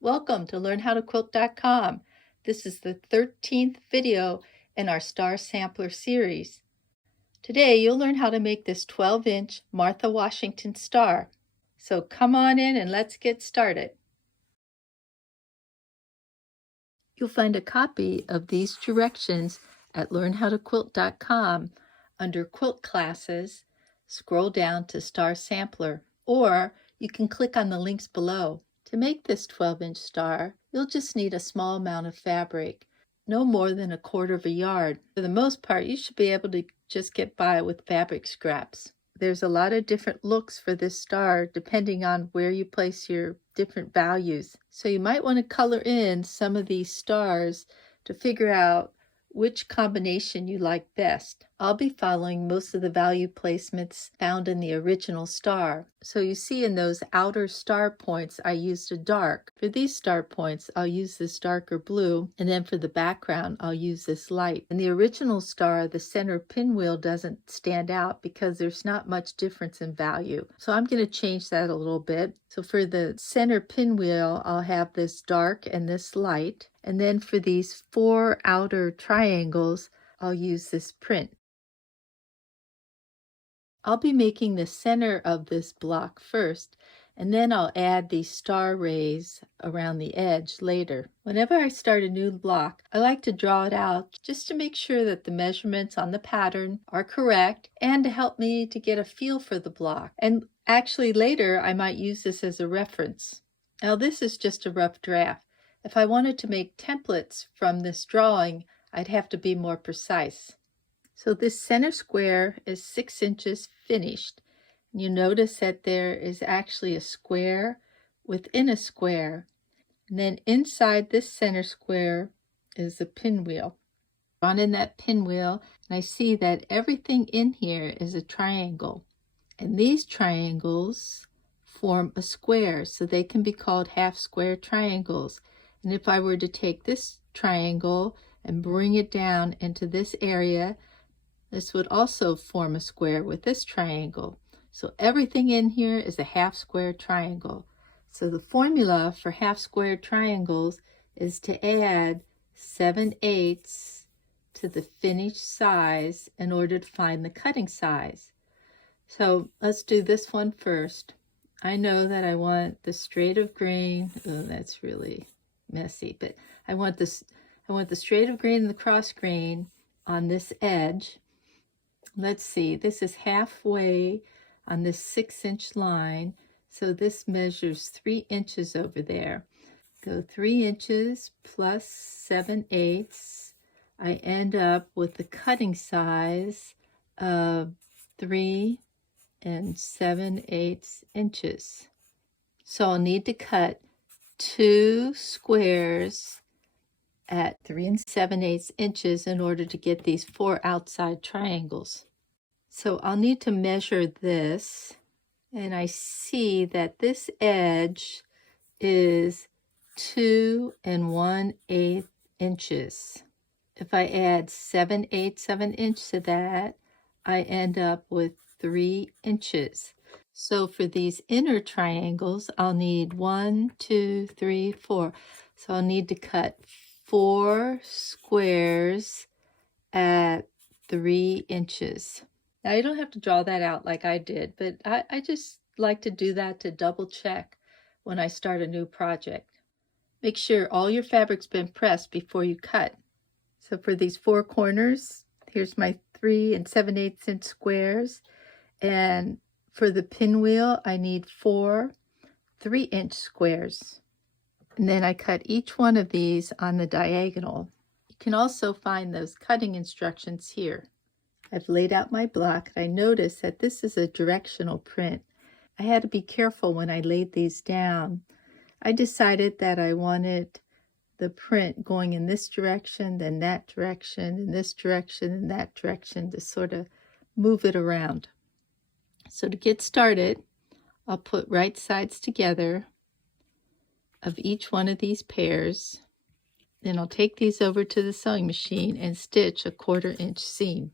Welcome to LearnHowToQuilt.com. This is the 13th video in our Star Sampler series. Today you'll learn how to make this 12-inch Martha Washington star. So come on in and let's get started. You'll find a copy of these directions at LearnHowToQuilt.com under Quilt Classes. Scroll down to Star Sampler, or you can click on the links below. To make this 12-inch star, you'll just need a small amount of fabric, no more than 1/4 yard. For the most part, you should be able to just get by with fabric scraps. There's a lot of different looks for this star depending on where you place your different values. So you might want to color in some of these stars to figure out which combination you like best. I'll be following most of the value placements found in the original star. So you see in those outer star points, I used a dark. For these star points, I'll use this darker blue, and then for the background, I'll use this light. In the original star, the center pinwheel doesn't stand out because there's not much difference in value. So I'm going to change that a little bit. So for the center pinwheel, I'll have this dark and this light. And then for these 4 outer triangles, I'll use this print. I'll be making the center of this block first, and then I'll add these star rays around the edge later. Whenever I start a new block, I like to draw it out just to make sure that the measurements on the pattern are correct and to help me to get a feel for the block. And actually later, I might use this as a reference. Now this is just a rough draft. If I wanted to make templates from this drawing, I'd have to be more precise. So this center square is 6 inches finished. You notice that there is actually a square within a square. And then inside this center square is the pinwheel. Drawn in that pinwheel, and I see that everything in here is a triangle. And these triangles form a square, so they can be called half-square triangles. And if I were to take this triangle and bring it down into this area, this would also form a square with this triangle. So everything in here is a half-square triangle. So the formula for half-square triangles is to add 7/8 to the finished size in order to find the cutting size. So let's do this one first. I know that I want the straight of green. Oh, that's really messy, but I want the straight of green and the cross green on this edge. Let's see, this is halfway on this 6-inch line, so this measures 3 inches over there. So 3 inches plus 7/8, I end up with the cutting size of 3 7/8 inches. So I'll need to cut 2 squares at 3 7/8 inches in order to get these 4 outside triangles. So I'll need to measure this, and I see that this edge is 2 1/8 inches. If I add 7/8 of an inch to that, I end up with 3 inches. So for these inner triangles, I'll need 1, 2, 3, 4. So I'll need to cut 4 squares at 3 inches. Now you don't have to draw that out like I did, but I just like to do that to double check when I start a new project. Make sure all your fabric's been pressed before you cut. So for these 4 corners, here's my 3 7/8 inch squares. And for the pinwheel, I need 4 3-inch squares. And then I cut each one of these on the diagonal. You can also find those cutting instructions here. I've laid out my block, and I notice that this is a directional print. I had to be careful when I laid these down. I decided that I wanted the print going in this direction, then that direction, and this direction, and that direction to sort of move it around. So to get started, I'll put right sides together of each one of these pairs. Then I'll take these over to the sewing machine and stitch a 1/4 inch seam.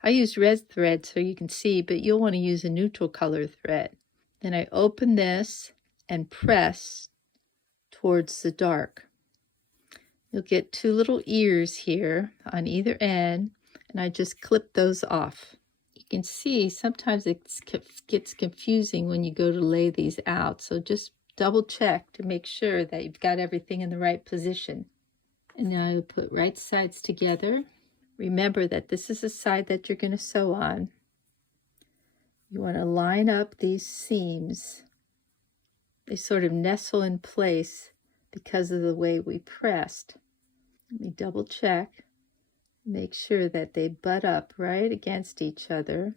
I use red thread so you can see, but you'll want to use a neutral color thread. Then I open this and press towards the dark. You'll get two little ears here on either end, and I just clip those off. You can see sometimes it gets confusing when you go to lay these out, so just double check to make sure that you've got everything in the right position. And now you'll put right sides together. Remember that this is the side that you're going to sew on. You want to line up these seams. They sort of nestle in place because of the way we pressed. Let me double check. Make sure that they butt up right against each other.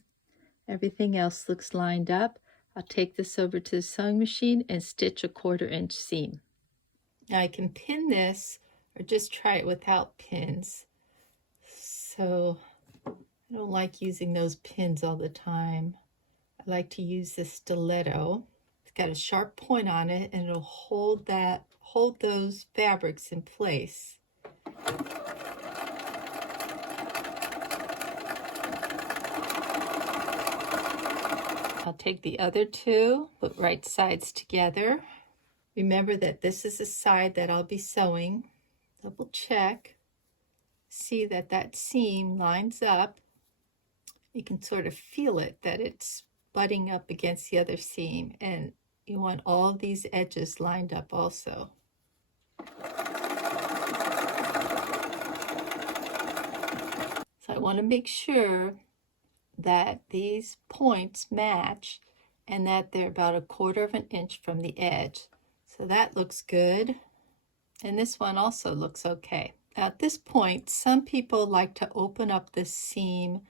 Everything else looks lined up. I'll take this over to the sewing machine and stitch a 1/4 inch seam. Now I can pin this or just try it without pins. So I don't like using those pins all the time. I like to use the stiletto. It's got a sharp point on it and it'll hold those fabrics in place. I'll take the other two, put right sides together. Remember that this is the side that I'll be sewing. Double check. See that that seam lines up. You can sort of feel it, that it's butting up against the other seam, and you want all these edges lined up also. So I want to make sure that these points match and that they're about 1/4 inch from the edge. So that looks good. And this one also looks okay. Now at this point, some people like to open up this seam,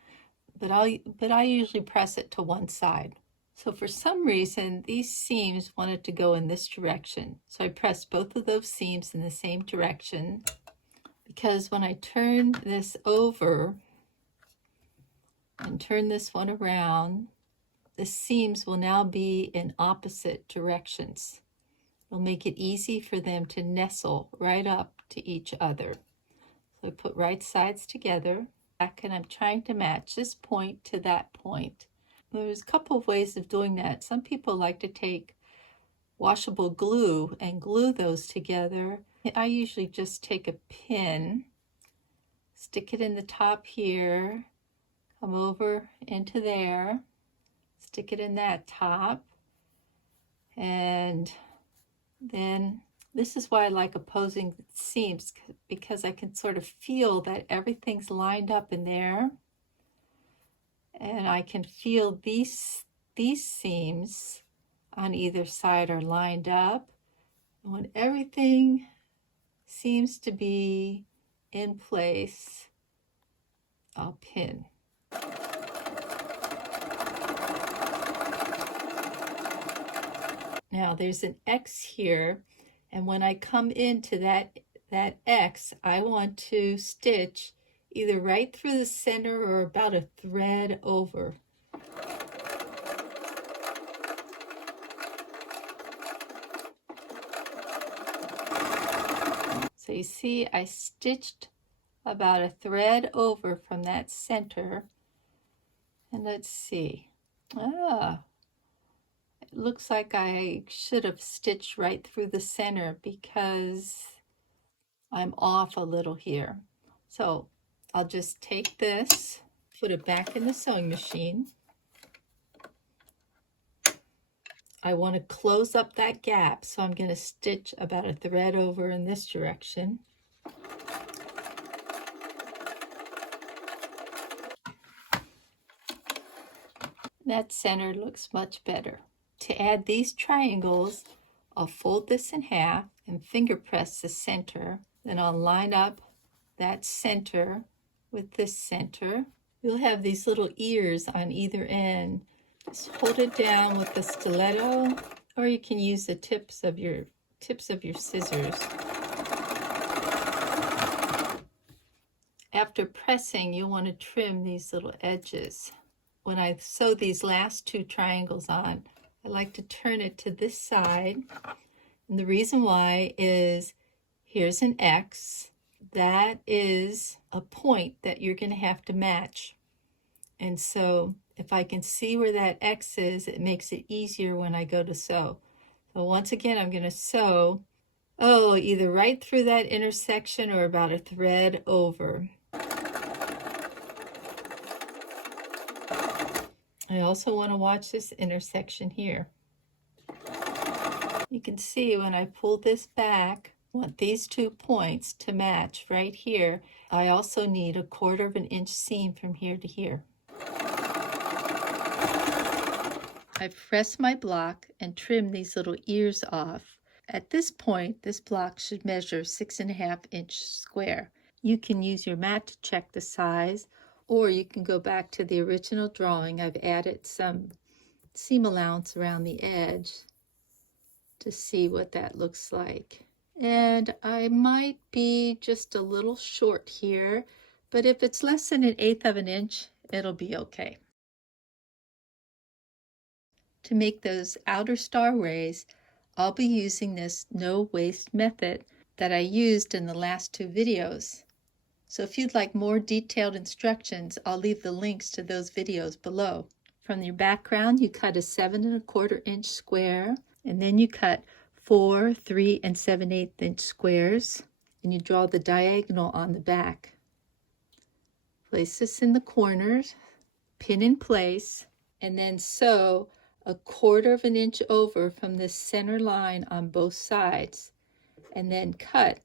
but I usually press it to one side. So for some reason, these seams wanted to go in this direction. So I pressed both of those seams in the same direction, because when I turn this over and turn this one around, the seams will now be in opposite directions. It'll make it easy for them to nestle right up to each other. So I put right sides together, and I'm trying to match this point to that point. There's a couple of ways of doing that. Some people like to take washable glue and glue those together. I usually just take a pin, stick it in the top here, come over into there, stick it in that top, and then this is why I like opposing seams, because I can sort of feel that everything's lined up in there, and I can feel these seams on either side are lined up. And when everything seems to be in place, I'll pin. Now there's an X here, and when I come into that X, I want to stitch either right through the center or about a thread over. So you see I stitched about a thread over from that center, and let's see. It looks like I should have stitched right through the center because I'm off a little here. So I'll just take this, put it back in the sewing machine. I want to close up that gap, so I'm going to stitch about a thread over in this direction. That center looks much better. To add these triangles, I'll fold this in half and finger press the center. Then I'll line up that center with this center. You'll have these little ears on either end. Just hold it down with the stiletto, or you can use the tips of your scissors. After pressing, you'll want to trim these little edges. When I sew these last two triangles on, I like to turn it to this side. And the reason why is, here's an X. That is a point that you're going to have to match. And so if I can see where that X is, it makes it easier when I go to sew. So once again, I'm going to sew Oh, either right through that intersection or about a thread over. I also want to watch this intersection here. You can see when I pull this back, I want these 2 points to match right here. I also need a 1/4 of an inch seam from here to here. I've pressed my block and trimmed these little ears off. At this point, this block should measure 6.5 inch square. You can use your mat to check the size, or you can go back to the original drawing. I've added some seam allowance around the edge to see what that looks like. And I might be just a little short here, but if it's less than 1/8 of an inch, it'll be okay. To make those outer star rays, I'll be using this no waste method that I used in the last 2 videos. So if you'd like more detailed instructions, I'll leave the links to those videos below. From your background, you cut a 7 1/4 inch square, and then you cut 4, 3, and 7/8 inch squares, and you draw the diagonal on the back. Place this in the corners, pin in place, and then sew a 1/4 of an inch over from this center line on both sides, and then cut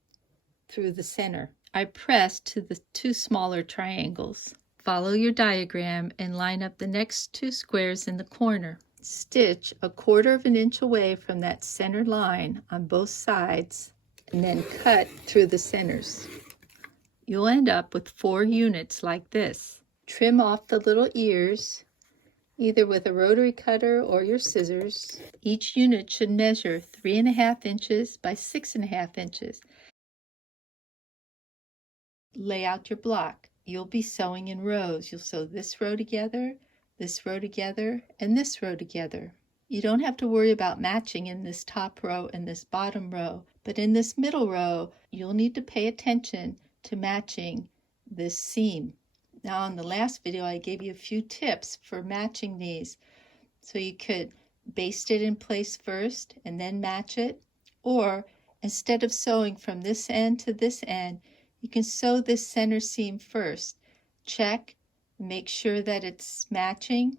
through the center. I press to the 2 smaller triangles. Follow your diagram and line up the next 2 squares in the corner. Stitch a 1/4 of an inch away from that center line on both sides, and then cut through the centers. You'll end up with 4 units like this. Trim off the little ears, either with a rotary cutter or your scissors. Each unit should measure 3.5 inches by 6.5 inches. Lay out your block. You'll be sewing in rows. You'll sew this row together, this row together, and this row together. You don't have to worry about matching in this top row and this bottom row, but in this middle row, you'll need to pay attention to matching this seam. Now, in the last video, I gave you a few tips for matching these. So you could baste it in place first and then match it, or instead of sewing from this end to this end, you can sew this center seam first. Check, make sure that it's matching,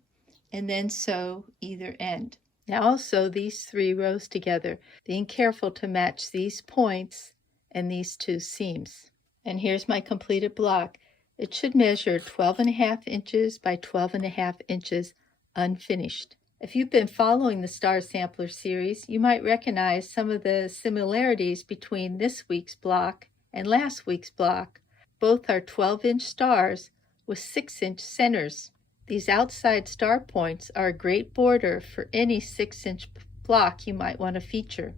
and then sew either end. Now I'll sew these 3 rows together, being careful to match these points and these 2 seams. And here's my completed block. It should measure 12.5 inches by 12.5 inches unfinished. If you've been following the Star Sampler series, you might recognize some of the similarities between this week's block and last week's block. Both are 12-inch stars with 6-inch centers. These outside star points are a great border for any 6-inch block you might want to feature.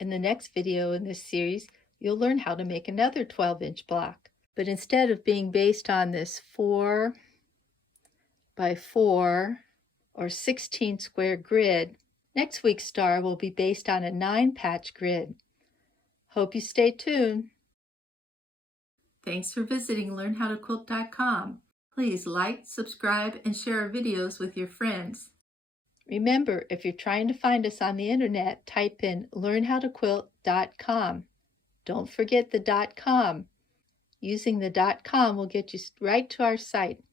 In the next video in this series, you'll learn how to make another 12-inch block. But instead of being based on this 4 by 4 or 16 square grid, next week's star will be based on a 9-patch grid. Hope you stay tuned. Thanks for visiting LearnHowToQuilt.com. Please like, subscribe, and share our videos with your friends. Remember, if you're trying to find us on the internet, type in LearnHowToQuilt.com. Don't forget the .com. Using the .com will get you right to our site.